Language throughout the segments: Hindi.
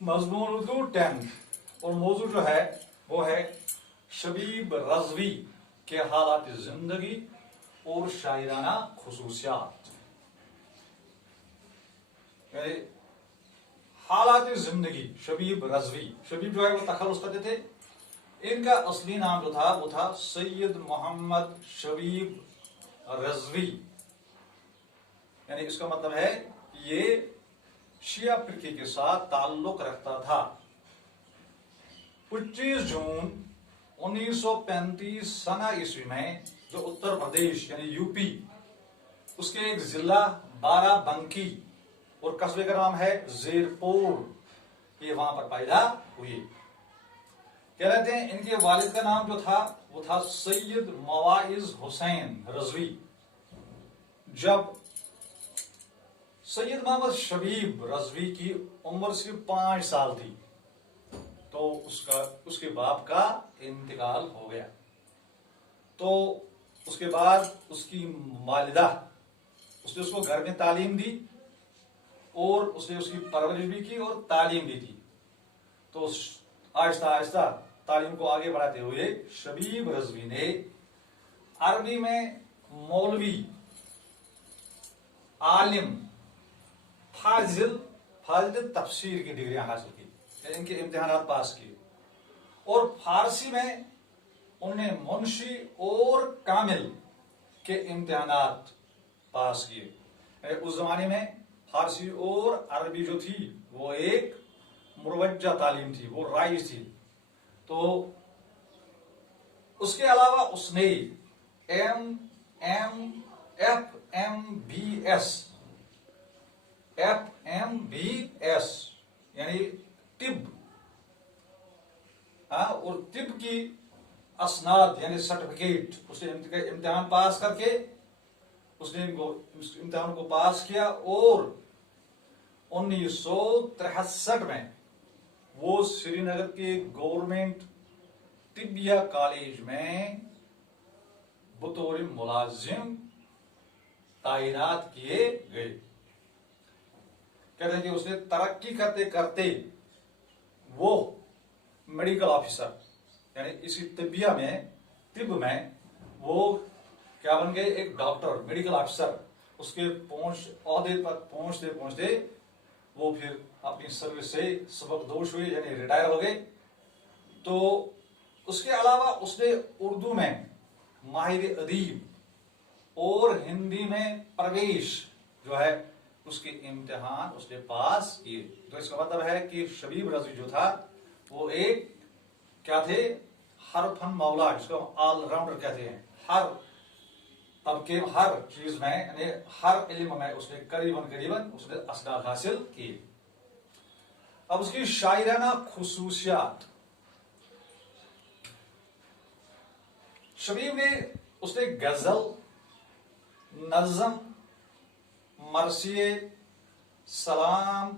मजमून उर्दू 10 और मौजू जो है वो है शबीब रजवी के हालात जिंदगी और शायराना खुसूसियात। हालात जिंदगी शबीब रजवी, शबीब जो है वो तखल्लुस करते थे। इनका असली नाम जो था वो था सैयद मोहम्मद शबीब रजवी। यानी इसका मतलब है कि ये शिया फिरके के साथ ताल्लुक रखता था। 25 जून 1935 सना ईस्वी में जो उत्तर प्रदेश यानी यूपी, उसके एक जिला बाराबंकी और कस्बे का नाम है जेरपुर, ये वहां पर पैदा हुए। कह रहे थे इनके वालिद का नाम जो था वो था सैयद मवाइज हुसैन रजवी। जब सैयद मोहम्मद शबीब रजवी की उम्र सिर्फ 5 साल थी तो उसके बाप का इंतकाल हो गया। तो उसके बाद उसकी वालिदा, उसने उसको घर में तालीम दी और उसने उसकी परवरिश भी की और तालीम भी दी। तो आहिस्ता आहिस्ता तालीम को आगे बढ़ाते हुए शबीब रजवी ने अरबी में मौलवी, आलिम, फाजिल तफसीर की डिग्रियां हासिल की, इनके इम्तिहानात पास किए। और फारसी में उन्होंने मुंशी और कामिल के इम्तिहानात पास किए। उस जमाने में फारसी और अरबी जो थी वो एक मुरवज्जा तालीम थी, वो राइज थी। तो उसके अलावा उसने FMBS यानी तिब और तिब की असनाद यानी सर्टिफिकेट, उसने इम्तिहान पास करके उसने इम्तिहान को पास किया। और 1963 में वो श्रीनगर के गवर्नमेंट तिबिया कॉलेज में बतौर मुलाजिम तैनात किए गए। कहते हैं कि उसने तरक्की करते करते वो मेडिकल ऑफिसर यानी इसी तिबिया में, तिब में वो क्या बन गए, एक डॉक्टर, मेडिकल ऑफिसर। उसके ओहदे पर पहुंचते पहुंचते वो फिर अपनी सर्विस से सबकदोश हुए यानी रिटायर हो गए। तो उसके अलावा उसने उर्दू में माहिर अदीब और हिंदी में प्रवेश जो है उसके इम्तिहान उसने पास किए। तो इसका मतलब है कि शबीब रजवी जो था वो एक क्या थे, हर फन मौला, जिसको ऑलराउंडर कहते हैं। हर चीज में यानी हर इल्म में उसने करीबन उसने असनाद हासिल किए। अब उसकी शायराना खुसूसियात। शबीब ने उसने गजल, नज़म, मरसिए, सलाम,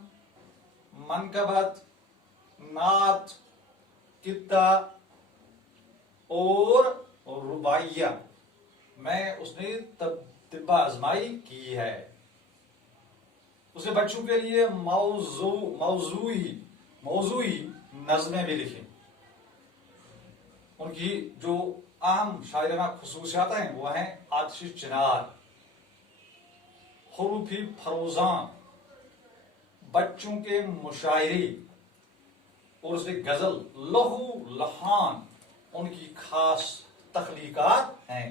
मनकबत, नात, कित्ता और रुबाइया में उसने तिब्बा आजमाई की है। उसने बच्चों के लिए मौजूई नज़में भी लिखी। उनकी जो अहम शायराना खुसूसियात हैं वो हैं आतिश चिनार, हुरूफी फरोजान, बच्चों के मुशायरे और उसने गजल, लहू लहान उनकी खास तख्लीकात हैं।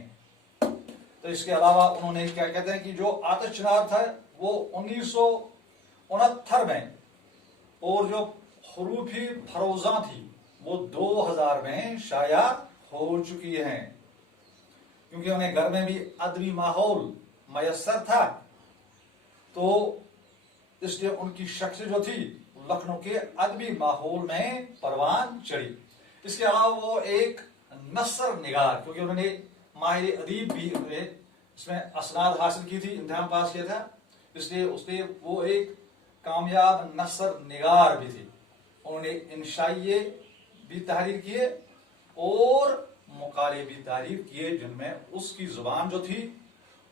तो इसके अलावा उन्होंने क्या कहते हैं कि जो आतिश चिनार था वो 1969 में और जो हुरूफी फरोजा थी वो 2000 में शाया हो चुकी हैं, क्योंकि उन्हें घर में भी अदबी माहौल मयसर था। तो इसलिए उनकी शख्सियत जो थी लखनऊ के अदबी माहौल में परवान चढ़ी। इसके अलावा वो एक नसर निगार, क्योंकि उन्होंने माहिर अदीब भी इसमें असनाद हासिल की थी, इम्तिहान पास किया था, इसलिए उसने वो एक कामयाब नसर निगार भी थी। उन्होंने इंशाइये भी तहरीर किए और मुकाले भी तहरीर किए, जिनमें उसकी जुबान जो थी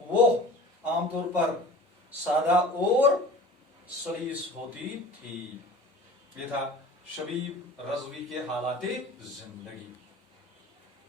वो आमतौर पर सादा और सलीस होती थी। ये था शबीब रजवी के हालाते जिंदगी।